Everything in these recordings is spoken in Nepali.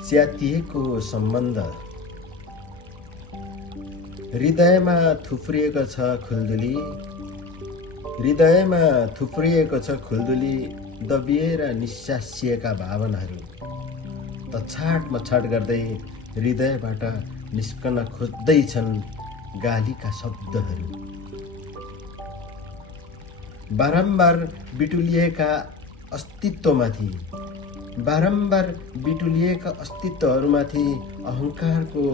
च्यातिएको सम्बन्ध। हृदयमा थुप्रिएको छ खुल्दुली, हृदयमा थुप्रिएको छ खुल्दुली, दबिएर निस्सासिएका भावनाहरू तछाड मछाड गर्दै हृदयबाट निस्कन खोज्दैछन् गालीका शब्दहरू। बारम्बार बिटुलिएका अस्तित्वमाथि, बारम्बार बिटुलिएका अस्तित्वहरूमाथि अहङ्कारको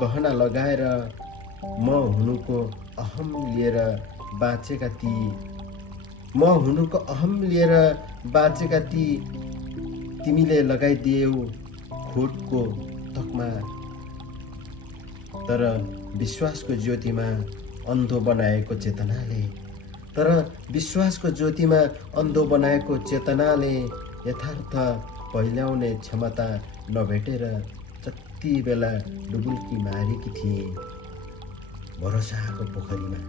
गहना लगाएर म हुनुको अहम लिएर बाँचेका ती, म हुनुको अहम लिएर बाँचेका ती तिमीले लगाइदियौ खोटको तकमा। तर विश्वासको ज्योतिमा अन्धो बनाएको चेतनाले, तर विश्वासको ज्योतिमा अन्धो बनाएको चेतनाले यथार्थ पहिल्याउने क्षमता नभेटेर जति बेला डुबुल्की मारेकी थिए भरोसाको पोखरीमा,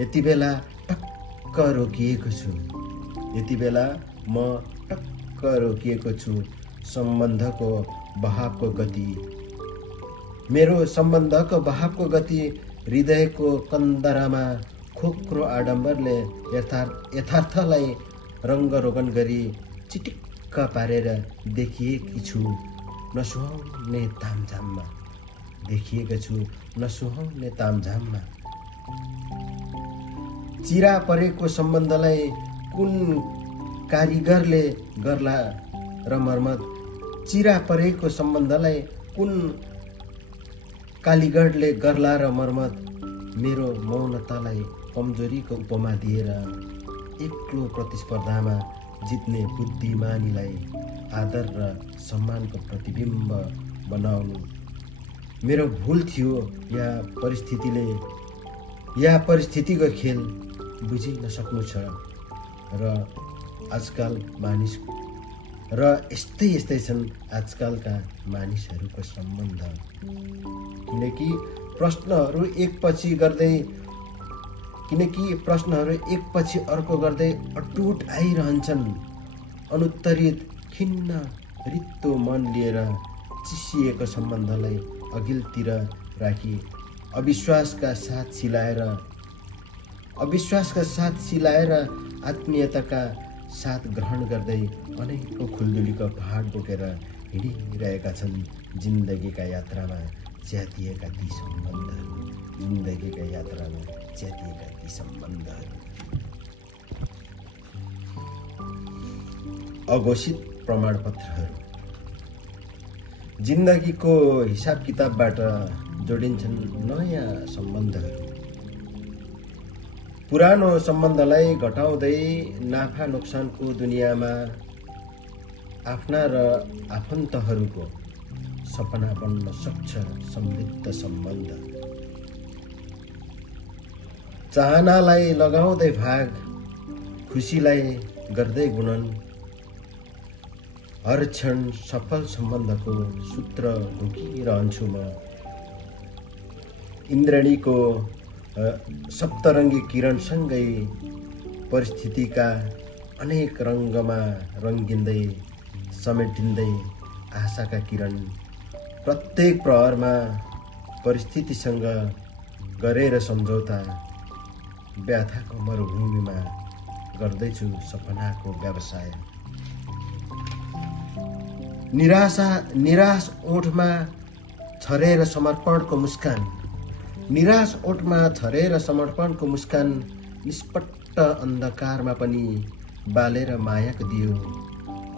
यति बेला टक्क रोकिएको छु, यति बेला म टक्क रोकिएको छु। सम्बन्धको बहावको गति, मेरो सम्बन्धको बहावको गति हृदयको कन्दरामा खोक्रो आडम्बरले यथार्थलाई रङ्गरोगन गरी चिटिक्क पारेर देखिएकी छु नसुहाउने तामझाममा, देखिएको छु नसुहाउने तामझाममा। चिरा परेको सम्बन्धलाई कुन कारिगरले गर्ला र मर्मत, चिरा परेको सम्बन्धलाई कुन कालीगढले गर्ला र मर्मत। मेरो मौनतालाई कमजोरीको उपमा दिएर एक्लो प्रतिस्पर्धामा जित्ने बुद्धिमानीलाई आदर र सम्मानको प्रतिबिम्ब बनाउनु मेरो भूल थियो, या परिस्थितिको खेल बुझि नसक्नु छ। र आजकल मानिस र यस्तै छन् आजकलका मानिसहरूको सम्बन्ध। किनकि प्रश्नहरू एकपछि अर्को गर्दै अटुट आइरहन्छन्। अनुत्तरित खिन्न रित्तो मन लिएर चिसिएको सम्बन्धलाई अघिल्तिर राखी अविश्वासका साथ सिलाएर आत्मीयताका साथ ग्रहण गर्दै अनेकौं खुल्दुलीको पहाड बोकेर हिँडिरहेका छन् जिन्दगीका यात्रामा च्यातिएका ती सम्बन्धहरू, जिन्दगीका यात्रामा च्यातिएका ती सम्बन्धहरू। अघोषित प्रमाणपत्रहरू जिन्दगीको हिसाब किताबबाट जोडिन्छन् नयाँ सम्बन्धहरू। पुरानो सम्बन्धलाई घटाउँदै नाफा नोक्सानको दुनियाँमा आफ्ना र आफन्तहरूको सपना बन्न सक्छ समृद्ध सम्बन्ध। चाहनालाई लगाउँदै भाग, खुसीलाई गर्दै गुणन, हर क्षण सफल सम्बन्धको सूत्र ढोकिरहन्छु म। इन्द्रणीको सप्तरङ्गी किरणसँगै परिस्थितिका अनेक रङ्गमा रङ्गिँदै समेटिँदै आशाका किरण प्रत्येक प्रहरमा परिस्थितिसँग गरेर सम्झौता। व्याथाको मरुभूमिमा गर्दैछु सपनाको व्यवसाय। निराश ओठमा छरेर समर्पणको मुस्कान, निराश ओठमा छरेर समर्पणको मुस्कान। निष्पट्ट अन्धकारमा पनि बालेर मायाको दियो।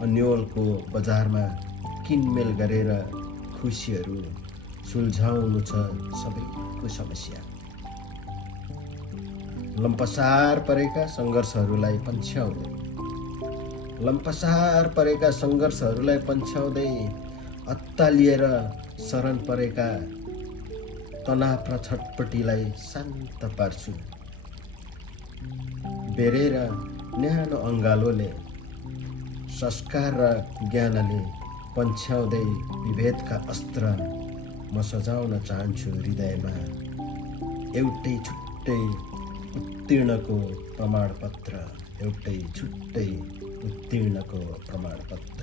अन्योलको बजारमा किनमेल गरेर खुसीहरू सुल्झाउनु छ सबैको समस्या। लम्पसार परेका सङ्घर्षहरूलाई पन्छ्याउँदै, लम्पसार परेका सङ्घर्षहरूलाई पन्छ्याउँदै अत्तालिएर शरण परेका तनाव र छटपटीलाई शान्त पार्छु। बेरेर न्यानो अङ्गालोले संस्कार र ज्ञानले पन्छ्याउँदै विभेदका अस्त्र म सजाउन चाहन्छु हृदयमा एउटै छुट्टै उत्तीर्णको प्रमाणपत्र, एउटै छुट्टै उत्तीर्णको प्रमाणपत्र।